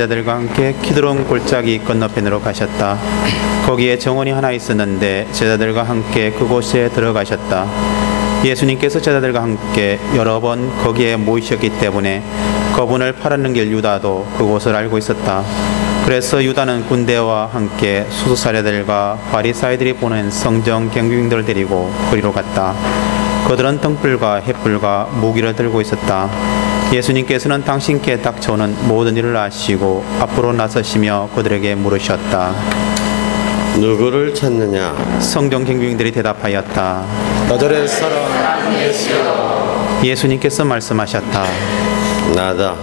제자들과 함께 키드론 골짜기 건너편으로 가셨다. 거기에 정원이 하나 있었는데 제자들과 함께 그곳에 들어가셨다. 예수님께서 제자들과 함께 여러 번 거기에 모이셨기 때문에 그분을 팔아는 길 유다도 그곳을 알고 있었다. 그래서 유다는 군대와 함께 수도사례들과 바리사이들이 보낸 성전 경비兵들을 데리고 거리로 갔다. 그들은 등불과 횃불과 무기를 들고 있었다. 예수님께서는 당신께 닥쳐오는 모든 일을 아시고 앞으로 나서시며 그들에게 물으셨다. 누구를 찾느냐? 성전 경비兵들이 대답하였다. 나자렛 사람 예수여. 예수님께서 말씀하셨다. 나다.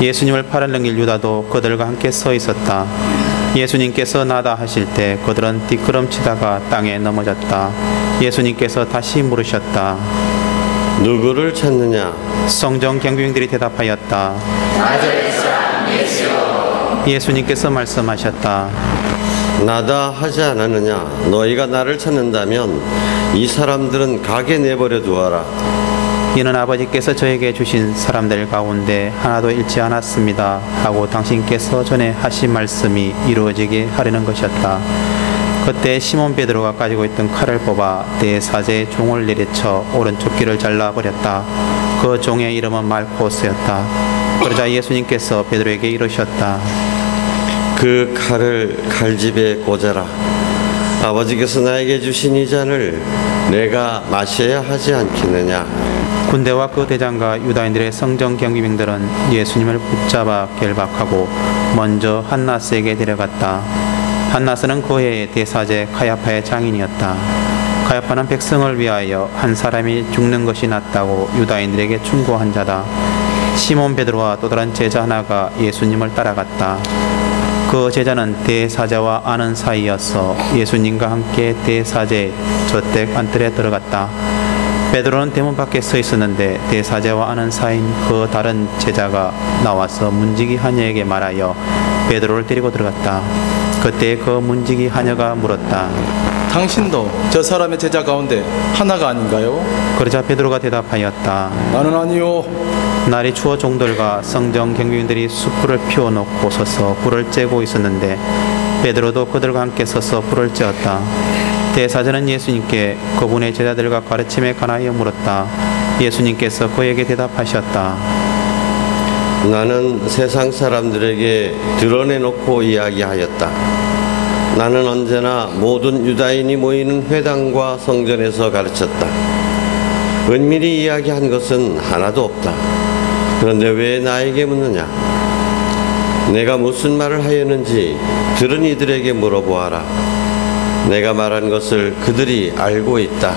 예수님을 팔아는 길 유다도 그들과 함께 서 있었다. 예수님께서 나다 하실 때 그들은 뒷걸음치다가 땅에 넘어졌다. 예수님께서 다시 물으셨다. 누구를 찾느냐? 성전 경비兵들이 대답하였다. 나자렛 사람 예수여. 예수님께서 말씀하셨다. 나다 하지 않았느냐? 너희가 나를 찾는다면 이 사람들은 가게 내버려 두어라. 이는 아버지께서 저에게 주신 사람들 가운데 하나도 잃지 않았습니다 하고 당신께서 전에 하신 말씀이 이루어지게 하려는 것이었다. 그때 시몬 베드로가 가지고 있던 칼을 뽑아 대사제의 종을 내리쳐 오른쪽 귀를 잘라버렸다. 그 종의 이름은 말코스였다. 그러자 예수님께서 베드로에게 이르셨다. 그 칼을 칼집에 꽂아라. 아버지께서 나에게 주신 이 잔을 내가 마셔야 하지 않겠느냐? 군대와 그 대장과 유다인들의 성전 경비兵들은 예수님을 붙잡아 결박하고 먼저 한나스에게 데려갔다. 한나스는 그 해의 대사제 카야파의 장인이었다. 카야파는 백성을 위하여 한 사람이 죽는 것이 낫다고 유다인들에게 충고한 자다. 시몬 베드로와 또 다른 제자 하나가 예수님을 따라갔다. 그 제자는 대사제와 아는 사이여서 예수님과 함께 대사제 저택 안뜰에 들어갔다. 베드로는 대문 밖에 서 있었는데 대사제와 아는 사이인 그 다른 제자가 나와서 문지기 하녀에게 말하여 베드로를 데리고 들어갔다. 그때 그 문지기 하녀가 물었다. 당신도 저 사람의 제자 가운데 하나가 아닌가요? 그러자 베드로가 대답하였다. 나는 아니요. 날이 추워 종들과 성전 경비兵들이 숯불을 피워놓고 서서 불을 쬐고 있었는데 베드로도 그들과 함께 서서 불을 쬐었다. 대사제는 예수님께 그분의 제자들과 가르침에 관하여 물었다. 예수님께서 그에게 대답하셨다. 나는 세상 사람들에게 드러내놓고 이야기하였다. 나는 언제나 모든 유다인이 모이는 회당과 성전에서 가르쳤다. 은밀히 이야기한 것은 하나도 없다. 그런데 왜 나에게 묻느냐? 내가 무슨 말을 하였는지 들은 이들에게 물어보아라. 내가 말한 것을 그들이 알고 있다.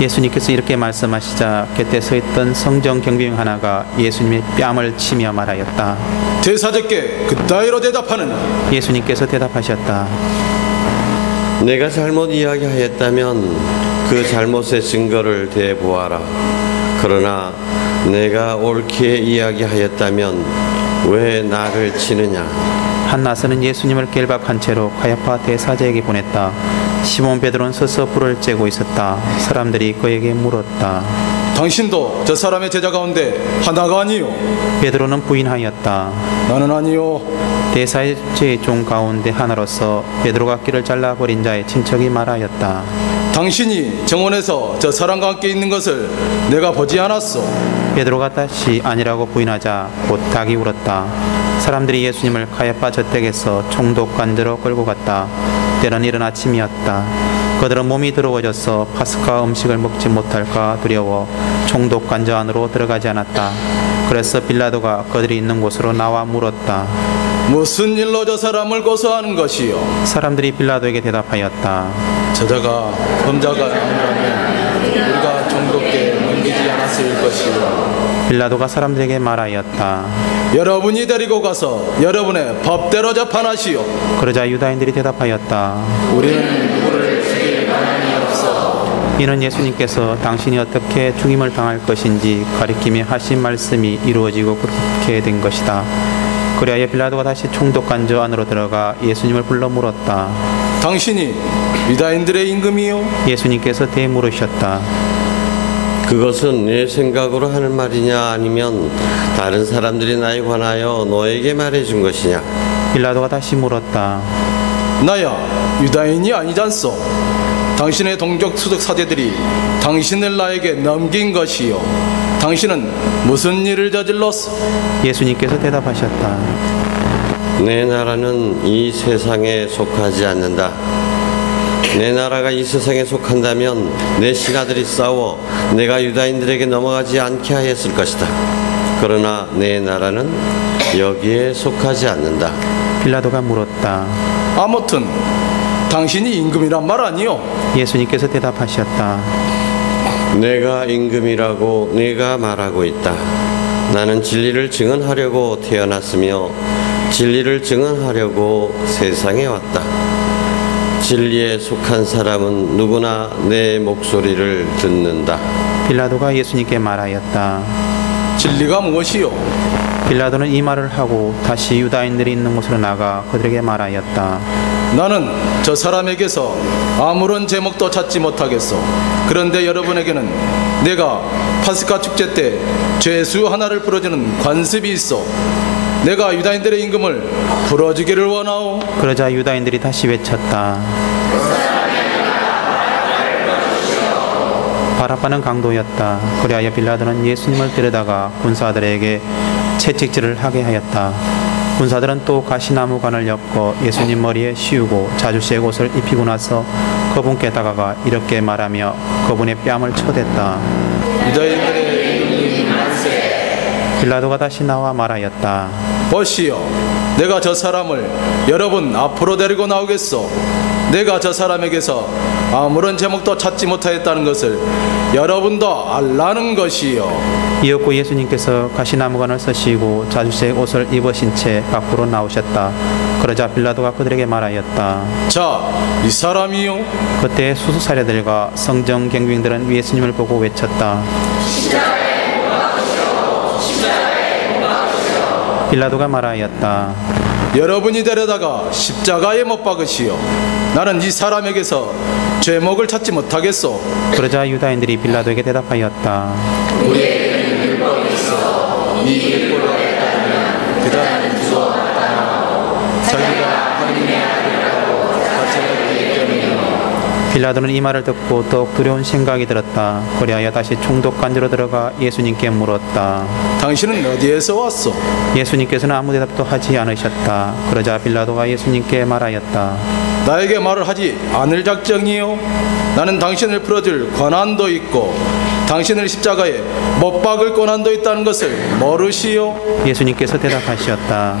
예수님께서 이렇게 말씀하시자 곁에 서 있던 성전 경비兵 하나가 예수님의 뺨을 치며 말하였다. 대사제께 그따위로 대답하느냐? 예수님께서 대답하셨다. 내가 잘못 이야기하였다면 그 잘못의 증거를 대보아라. 그러나 내가 옳게 이야기하였다면 왜 나를 치느냐? 한나스는 예수님을 결박한 채로 카야파 대사제에게 보냈다. 시몬 베드로는 서서 불을 쬐고 있었다. 사람들이 그에게 물었다. 당신도 저 사람의 제자 가운데 하나가 아니요. 베드로는 부인하였다. 나는 아니요. 대사제의 종 가운데 하나로서 베드로가 귀를 잘라버린 자의 친척이 말하였다. 당신이 정원에서 저 사람과 함께 있는 것을 내가 보지 않았소. 베드로가 다시 아니라고 부인하자 곧 닭이 울었다. 사람들이 예수님을 카야파 저택에서 총독관저로 끌고 갔다. 때는 이른 아침이었다. 그들은 몸이 더러워져서 파스카 음식을 먹지 못할까 두려워 총독관저 안으로 들어가지 않았다. 그래서 빌라도가 그들이 있는 곳으로 나와 물었다. 무슨 일로 저 사람을 고소하는 것이요? 사람들이 빌라도에게 대답하였다. 저자가 범자가 아니라면 우리가 총독께 넘기지 않았을 것이요. 빌라도가 사람들에게 말하였다. 여러분이 데리고 가서 여러분의 법대로 재판하시오. 그러자 유다인들이 대답하였다. 우리는 누구를 죽일 만한이 없어. 이는 예수님께서 당신이 어떻게 죽임을 당할 것인지 가리키며 하신 말씀이 이루어지고 그렇게 된 것이다. 그리하여 빌라도가 다시 총독관저 안으로 들어가 예수님을 불러 물었다. 당신이 유다인들의 임금이요? 예수님께서 대물으셨다. 그것은 내 생각으로 하는 말이냐 아니면 다른 사람들이 나에 관하여 너에게 말해준 것이냐? 빌라도가 다시 물었다. 나야 유다인이 아니잖소. 당신의 동족 수석 사제들이 당신을 나에게 넘긴 것이요. 당신은 무슨 일을 저질렀소? 예수님께서 대답하셨다. 내 나라는 이 세상에 속하지 않는다. 내 나라가 이 세상에 속한다면 내 신하들이 싸워 내가 유다인들에게 넘어가지 않게 하였을 것이다. 그러나 내 나라는 여기에 속하지 않는다. 빌라도가 물었다. 아무튼 당신이 임금이란 말 아니요? 예수님께서 대답하셨다. 내가 임금이라고 네가 말하고 있다. 나는 진리를 증언하려고 태어났으며 진리를 증언하려고 세상에 왔다. 진리에 속한 사람은 누구나 내 목소리를 듣는다. 빌라도가 예수님께 말하였다. 진리가 무엇이요? 빌라도는 이 말을 하고 다시 유다인들이 있는 곳으로 나가 그들에게 말하였다. 나는 저 사람에게서 아무런 제목도 찾지 못하겠소. 그런데 여러분에게는 내가 파스카 축제 때 죄수 하나를 풀어주는 관습이 있어. 내가 유다인들의 임금을 풀어주기를 원하오. 그러자 유다인들이 다시 외쳤다. 바라바는 강도였다. 그리하여 빌라도는 예수님을 데려다가 군사들에게 채찍질을 하게 하였다. 군사들은 또 가시나무관을 엮어 예수님 머리에 씌우고 자주시의 옷을 입히고 나서 그분께 다가가 이렇게 말하며 그분의 뺨을 쳐댔다. 유다인들의 임금님 만세. 빌라도가 다시 나와 말하였다. 보시오, 내가 저 사람을 여러분 앞으로 데리고 나오겠소. 내가 저 사람에게서 아무런 제목도 찾지 못하였다는 것을 여러분도 알라는 것이요. 이었고 예수님께서 가시나무관을 쓰시고 자주시의 옷을 입으신 채 밖으로 나오셨다. 그러자 빌라도가 그들에게 말하였다. 자, 이 사람이요. 그때 수수사례들과 성정 경비병들은 예수님을 보고 외쳤다. 빌라도가 말하였다. 여러분이 데려다가 십자가에 못 박으시오. 나는 이 사람에게서 죄목을 찾지 못하겠소. 그러자 유다인들이 빌라도에게 대답하였다. 우리에게는 율법이 있어. 이 율법을 따르면 그다음에 주어받다. 자기가 하나님의 아들이라고 자처하기 때문이요. 빌라도는 이 말을 듣고 더욱 두려운 생각이 들었다. 그리하여 다시 총독관제로 들어가 예수님께 물었다. 당신은 어디에서 왔소? 예수님께서는 아무 대답도 하지 않으셨다. 그러자 빌라도가 예수님께 말하였다. 나에게 말을 하지 않을 작정이요. 나는 당신을 풀어줄 권한도 있고 당신을 십자가에 못 박을 권한도 있다는 것을 모르시오? 예수님께서 대답하셨다.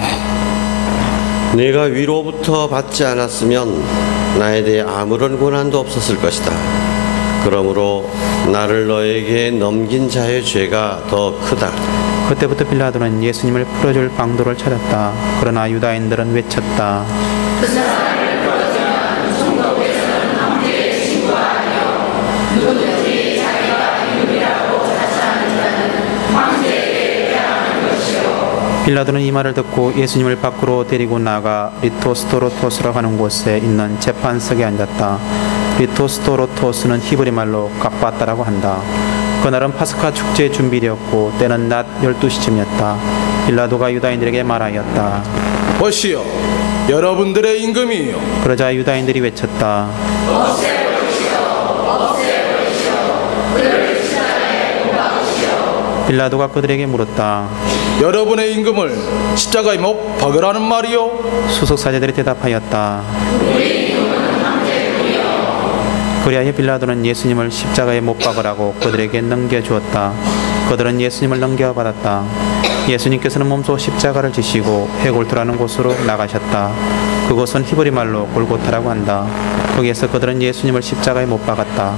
네가 위로부터 받지 않았으면 나에 대해 아무런 권한도 없었을 것이다. 그러므로 나를 너에게 넘긴 자의 죄가 더 크다. 그때부터 빌라도는 예수님을 풀어줄 방도를 찾았다. 그러나 유다인들은 외쳤다. 빌라도는 이 말을 듣고 예수님을 밖으로 데리고 나가 리토스토로토스라고 하는 곳에 있는 재판석에 앉았다. 리토스토로토스는 히브리 말로 갑바다라고 한다. 그날은 파스카 축제 준비되었고 때는 낮 12시쯤이었다. 빌라도가 유다인들에게 말하였다. 보시오, 여러분들의 임금이요. 그러자 유다인들이 외쳤다. 빌라도가 그들에게 물었다. 여러분의 임금을 십자가에 못 박으라는 말이요? 수석사제들이 대답하였다. 그리하여 빌라도는 예수님을 십자가에 못 박으라고 그들에게 넘겨주었다. 그들은 예수님을 넘겨받았다. 예수님께서는 몸소 십자가를 지시고 해골투라는 곳으로 나가셨다. 그곳은 히브리 말로 골고타라고 한다. 거기에서 그들은 예수님을 십자가에 못 박았다.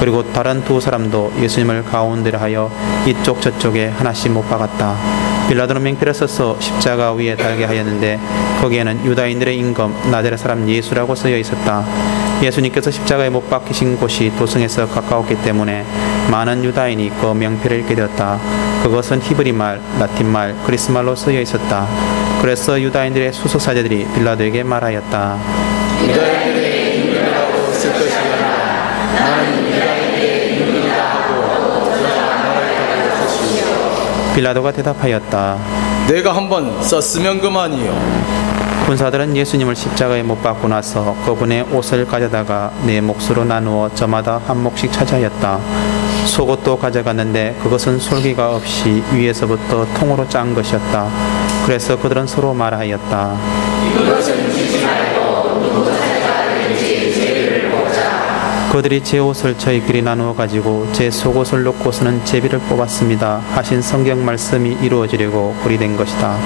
그리고 다른 두 사람도 예수님을 가운데로 하여 이쪽 저쪽에 하나씩 못 박았다. 빌라도는 명패를 써서 십자가 위에 달게 하였는데 거기에는 유다인들의 임금 나자렛 사람 예수라고 쓰여 있었다. 예수님께서 십자가에 못 박히신 곳이 도성에서 가까웠기 때문에 많은 유다인이 그 명패를 읽게 되었다. 그것은 히브리 말, 라틴 말, 그리스 말로 쓰여 있었다. 그래서 유다인들의 수석사제들이 빌라도에게 말하였다. 유다인들의 임금이라고 쓸 것이 아니라 나는 유다인들의 임금이다 하고 빌라도가 대답하였다. 내가 한번 썼으면 그만이요. 군사들은 예수님을 십자가에 못 박고 나서 그분의 옷을 가져다가 네 몫으로 나누어 저마다 한 몫씩 차지하였다. 속옷도 가져갔는데 그것은 솔기가 없이 위에서부터 통으로 짠 것이었다. 그래서 그들은 서로 말하였다. 이것은 주지 말고 누구 찾아가야 되는지 제비를 뽑자. 그들이 제 옷을 저희끼리 나누어 가지고 제 속옷을 놓고서는 제비를 뽑았습니다. 하신 성경 말씀이 이루어지려고 그리 된 것이다.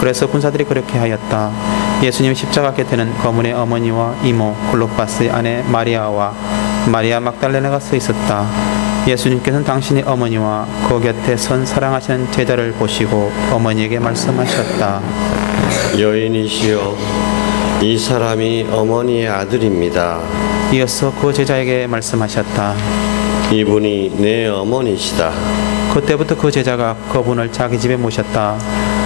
그래서 군사들이 그렇게 하였다. 예수님 십자가 곁에는 거문의 어머니와 이모 클로파스의 아내 마리아와 마리아 막달레나가 서 있었다. 예수님께서는 당신의 어머니와 그 곁에 선 사랑하시는 제자를 보시고 어머니에게 말씀하셨다. 여인이시여, 이 사람이 어머니의 아들입니다. 이어서 그 제자에게 말씀하셨다. 이분이 내 어머니시다. 그때부터 그 제자가 그분을 자기 집에 모셨다.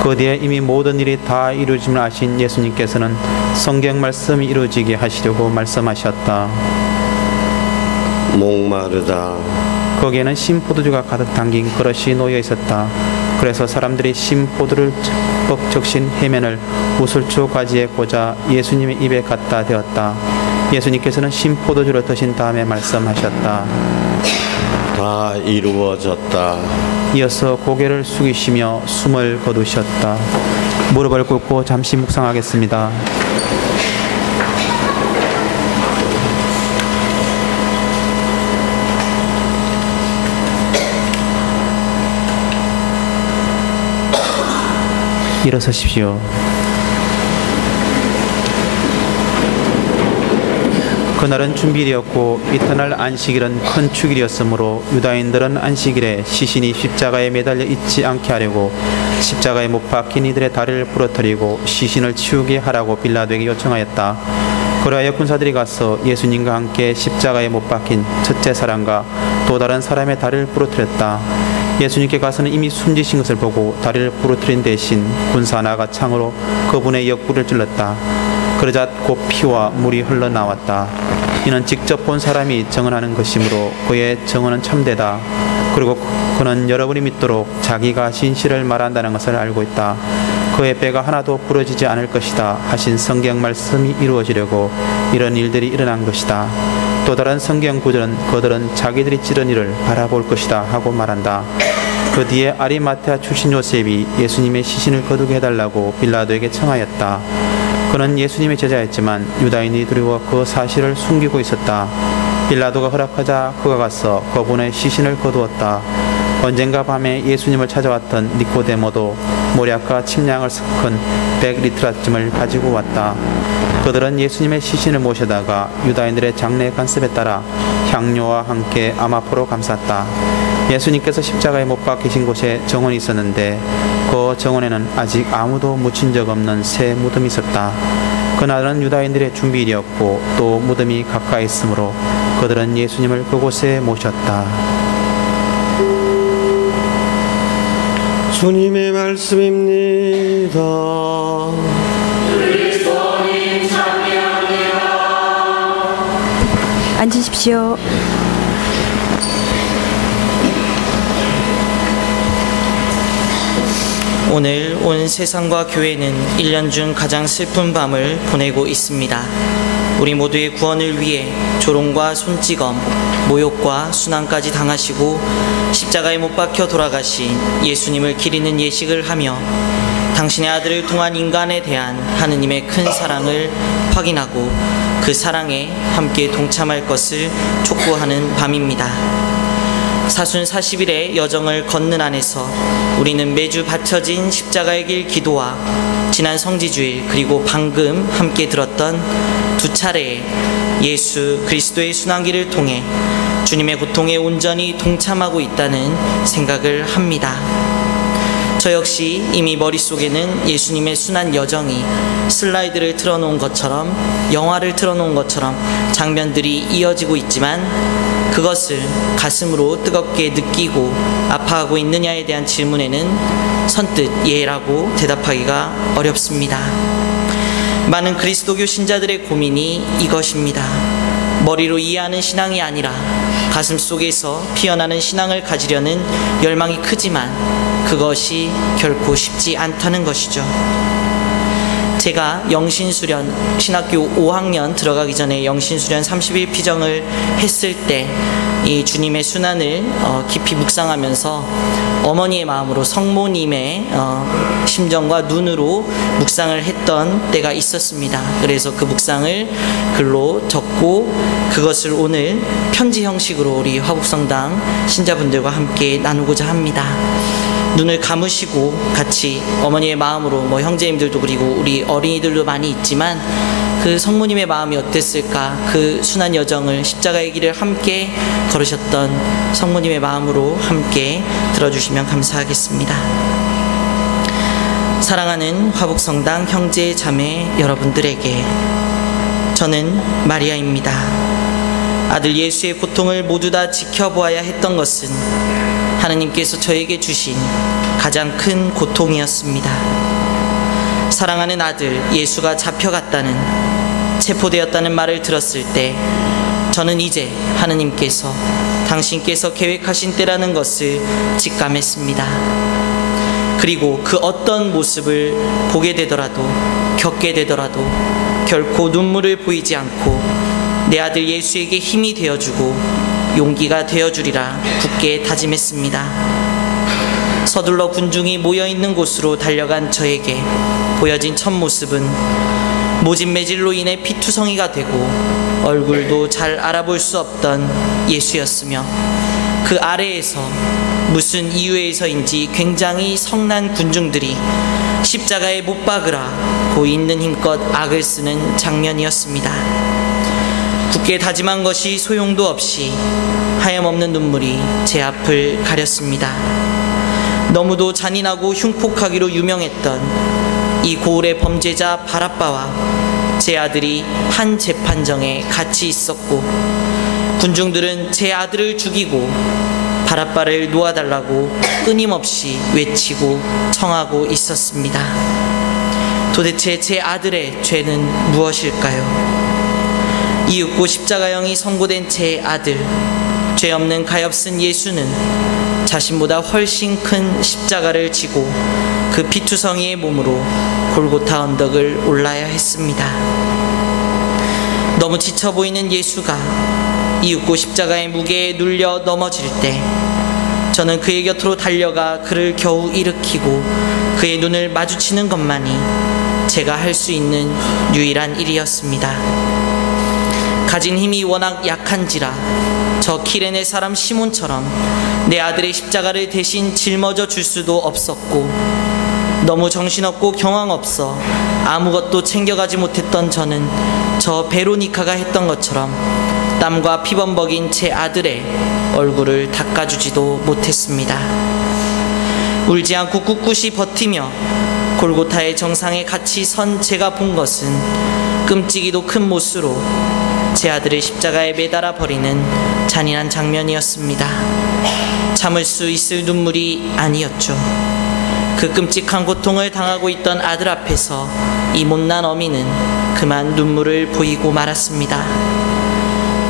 그 뒤에 이미 모든 일이 다 이루어짐을 아신 예수님께서는 성경 말씀이 이루어지게 하시려고 말씀하셨다. 목마르다. 거기에는 신포도주가 가득 담긴 그릇이 놓여 있었다. 그래서 사람들이 신포도를 척 적신 해면을 우슬초 가지에 꽂아 예수님의 입에 갖다 대었다. 예수님께서는 신포도주를 드신 다음에 말씀하셨다. 다 이루어졌다. 이어서 고개를 숙이시며 숨을 거두셨다. 무릎을 꿇고 잠시 묵상하겠습니다. 일어서십시오. 그날은 준비일이었고 이튿날 안식일은 큰 축일이었으므로 유다인들은 안식일에 시신이 십자가에 매달려 있지 않게 하려고 십자가에 못 박힌 이들의 다리를 부러뜨리고 시신을 치우게 하라고 빌라도에게 요청하였다. 그리하여 군사들이 가서 예수님과 함께 십자가에 못 박힌 첫째 사람과 또 다른 사람의 다리를 부러뜨렸다. 예수님께 가서는 이미 숨지신 것을 보고 다리를 부러뜨린 대신 군사 하나가 창으로 그분의 옆구리를 찔렀다. 그러자 곧 피와 물이 흘러나왔다. 이는 직접 본 사람이 증언하는 것이므로 그의 증언은 참되다. 그리고 그는 여러분이 믿도록 자기가 진실을 말한다는 것을 알고 있다. 그의 뼈가 하나도 부러지지 않을 것이다 하신 성경 말씀이 이루어지려고 이런 일들이 일어난 것이다. 또 다른 성경 구절은 그들은 자기들이 찌른 일을 바라볼 것이다 하고 말한다. 그 뒤에 아리마테아 출신 요셉이 예수님의 시신을 거두게 해달라고 빌라도에게 청하였다. 그는 예수님의 제자였지만 유다인이 두려워 그 사실을 숨기고 있었다. 빌라도가 허락하자 그가 가서 그분의 시신을 거두었다. 언젠가 밤에 예수님을 찾아왔던 니코데모도 모략과 침량을 섞은 100리트라쯤을 가지고 왔다. 그들은 예수님의 시신을 모셔다가 유다인들의 장례 관습에 따라 향료와 함께 아마포로 감쌌다. 예수님께서 십자가에 못 박히신 곳에 정원이 있었는데 그 정원에는 아직 아무도 묻힌 적 없는 새 무덤이 있었다. 그날은 유다인들의 준비일이었고 또 무덤이 가까이 있으므로 그들은 예수님을 그곳에 모셨다. 주님의 말씀입니다. 그리스도님 찬양합니다. 앉으십시오. 오늘 온 세상과 교회는 1년 중 가장 슬픈 밤을 보내고 있습니다. 우리 모두의 구원을 위해 조롱과 손찌검, 모욕과 순환까지 당하시고 십자가에 못 박혀 돌아가신 예수님을 기리는 예식을 하며 당신의 아들을 통한 인간에 대한 하느님의 큰 사랑을 확인하고 그 사랑에 함께 동참할 것을 촉구하는 밤입니다. 사순 40일의 여정을 걷는 안에서 우리는 매주 바쳐진 십자가의 길 기도와 지난 성지주일 그리고 방금 함께 들었던 두 차례의 예수 그리스도의 순환기를 통해 주님의 고통에 온전히 동참하고 있다는 생각을 합니다. 저 역시 이미 머릿속에는 예수님의 순환 여정이 슬라이드를 틀어놓은 것처럼 영화를 틀어놓은 것처럼 장면들이 이어지고 있지만 그것을 가슴으로 뜨겁게 느끼고 아파하고 있느냐에 대한 질문에는 선뜻 예라고 대답하기가 어렵습니다. 많은 그리스도교 신자들의 고민이 이것입니다. 머리로 이해하는 신앙이 아니라 가슴 속에서 피어나는 신앙을 가지려는 열망이 크지만 그것이 결코 쉽지 않다는 것이죠. 제가 영신수련, 신학교 5학년 들어가기 전에 영신수련 30일 피정을 했을 때 이 주님의 순환을 깊이 묵상하면서 어머니의 마음으로 성모님의 심정과 눈으로 묵상을 했던 때가 있었습니다. 그래서 그 묵상을 글로 적고 그것을 오늘 편지 형식으로 우리 화북성당 신자분들과 함께 나누고자 합니다. 눈을 감으시고 같이 어머니의 마음으로 형제님들도 그리고 우리 어린이들도 많이 있지만 그 성모님의 마음이 어땠을까, 그 순환 여정을 십자가의 길을 함께 걸으셨던 성모님의 마음으로 함께 들어주시면 감사하겠습니다. 사랑하는 화북성당 형제 자매 여러분들에게 저는 마리아입니다. 아들 예수의 고통을 모두 다 지켜보아야 했던 것은 하느님께서 저에게 주신 가장 큰 고통이었습니다. 사랑하는 아들 예수가 잡혀갔다는, 체포되었다는 말을 들었을 때 저는 이제 하느님께서 당신께서 계획하신 때라는 것을 직감했습니다. 그리고 그 어떤 모습을 보게 되더라도, 겪게 되더라도 결코 눈물을 보이지 않고 내 아들 예수에게 힘이 되어주고 용기가 되어주리라 굳게 다짐했습니다. 서둘러 군중이 모여있는 곳으로 달려간 저에게 보여진 첫 모습은 모진 매질로 인해 피투성이가 되고 얼굴도 잘 알아볼 수 없던 예수였으며, 그 아래에서 무슨 이유에서인지 굉장히 성난 군중들이 십자가에 못 박으라고 있는 힘껏 악을 쓰는 장면이었습니다. 굳게 다짐한 것이 소용도 없이 하염없는 눈물이 제 앞을 가렸습니다. 너무도 잔인하고 흉폭하기로 유명했던 이 고을의 범죄자 바라빠와 제 아들이 한 재판정에 같이 있었고, 군중들은 제 아들을 죽이고 바라빠를 놓아달라고 끊임없이 외치고 청하고 있었습니다. 도대체 제 아들의 죄는 무엇일까요? 이윽고 십자가형이 선고된 제 아들, 죄 없는 가엾은 예수는 자신보다 훨씬 큰 십자가를 지고 그 피투성이의 몸으로 골고타 언덕을 올라야 했습니다. 너무 지쳐 보이는 예수가 이윽고 십자가의 무게에 눌려 넘어질 때 저는 그의 곁으로 달려가 그를 겨우 일으키고 그의 눈을 마주치는 것만이 제가 할 수 있는 유일한 일이었습니다. 가진 힘이 워낙 약한지라 저 키레네 사람 시몬처럼 내 아들의 십자가를 대신 짊어져 줄 수도 없었고, 너무 정신없고 경황없어 아무것도 챙겨가지 못했던 저는 저 베로니카가 했던 것처럼 땀과 피범벅인 제 아들의 얼굴을 닦아주지도 못했습니다. 울지 않고 꿋꿋이 버티며 골고타의 정상에 같이 선 제가 본 것은 끔찍이도 큰 못으로 제 아들을 십자가에 매달아 버리는 잔인한 장면이었습니다. 참을 수 있을 눈물이 아니었죠. 그 끔찍한 고통을 당하고 있던 아들 앞에서 이 못난 어미는 그만 눈물을 보이고 말았습니다.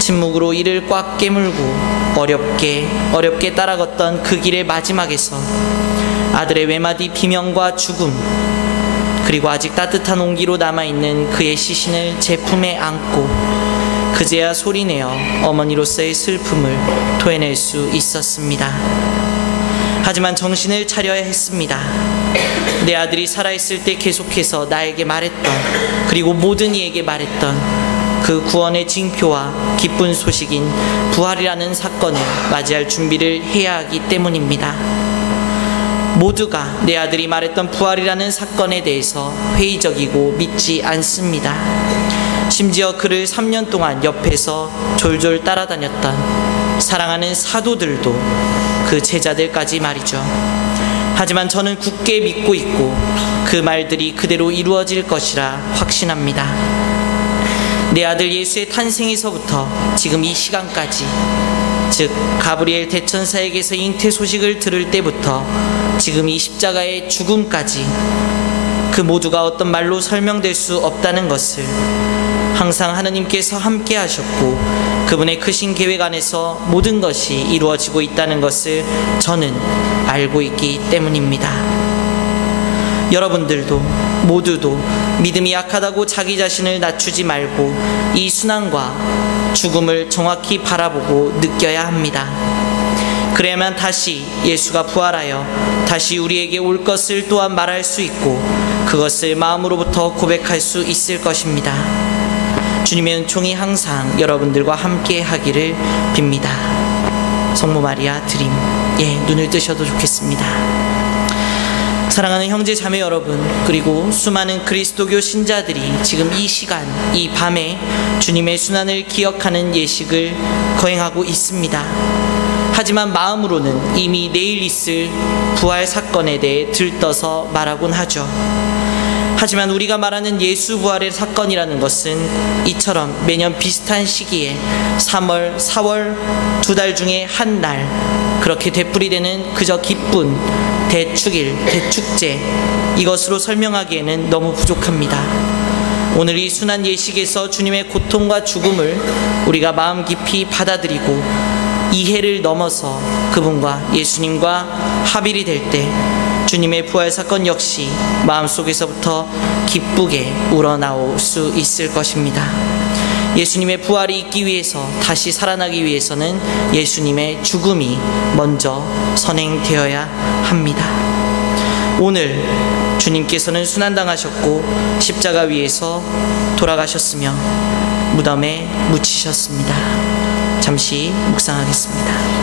침묵으로 이를 꽉 깨물고 어렵게 따라 걷던 그 길의 마지막에서 아들의 외마디 비명과 죽음, 그리고 아직 따뜻한 온기로 남아있는 그의 시신을 제 품에 안고 그제야 소리내어 어머니로서의 슬픔을 토해낼 수 있었습니다. 하지만 정신을 차려야 했습니다. 내 아들이 살아있을 때 계속해서 나에게 말했던, 그리고 모든 이에게 말했던 그 구원의 징표와 기쁜 소식인 부활이라는 사건을 맞이할 준비를 해야 하기 때문입니다. 모두가 내 아들이 말했던 부활이라는 사건에 대해서 회의적이고 믿지 않습니다. 심지어 그를 3년 동안 옆에서 졸졸 따라다녔던 사랑하는 사도들도, 그 제자들까지 말이죠. 하지만 저는 굳게 믿고 있고 그 말들이 그대로 이루어질 것이라 확신합니다. 내 아들 예수의 탄생에서부터 지금 이 시간까지, 즉 가브리엘 대천사에게서 잉태 소식을 들을 때부터 지금 이 십자가의 죽음까지, 그 모두가 어떤 말로 설명될 수 없다는 것을 항상 하느님께서 함께 하셨고 그분의 크신 계획 안에서 모든 것이 이루어지고 있다는 것을 저는 알고 있기 때문입니다. 여러분들도 모두도 믿음이 약하다고 자기 자신을 낮추지 말고 이 순환과 죽음을 정확히 바라보고 느껴야 합니다. 그래야만 다시 예수가 부활하여 다시 우리에게 올 것을 또한 말할 수 있고 그것을 마음으로부터 고백할 수 있을 것입니다. 주님의 은총이 항상 여러분들과 함께 하기를 빕니다. 성모 마리아 드림. 눈을 뜨셔도 좋겠습니다. 사랑하는 형제 자매 여러분, 그리고 수많은 그리스도교 신자들이 지금 이 시간, 이 밤에 주님의 순환을 기억하는 예식을 거행하고 있습니다. 하지만 마음으로는 이미 내일 있을 부활 사건에 대해 들떠서 말하곤 하죠. 하지만 우리가 말하는 예수 부활의 사건이라는 것은 이처럼 매년 비슷한 시기에 3월, 4월 2달 중에 한 날 그렇게 되풀이되는 그저 기쁜 대축일, 대축제 이것으로 설명하기에는 너무 부족합니다. 오늘 이 순환 예식에서 주님의 고통과 죽음을 우리가 마음 깊이 받아들이고 이해를 넘어서 그분과 예수님과 합일이 될 때 주님의 부활 사건 역시 마음속에서부터 기쁘게 우러나올 수 있을 것입니다. 예수님의 부활이 있기 위해서, 다시 살아나기 위해서는 예수님의 죽음이 먼저 선행되어야 합니다. 오늘 주님께서는 순환당하셨고 십자가 위에서 돌아가셨으며 무덤에 묻히셨습니다. 잠시 묵상하겠습니다.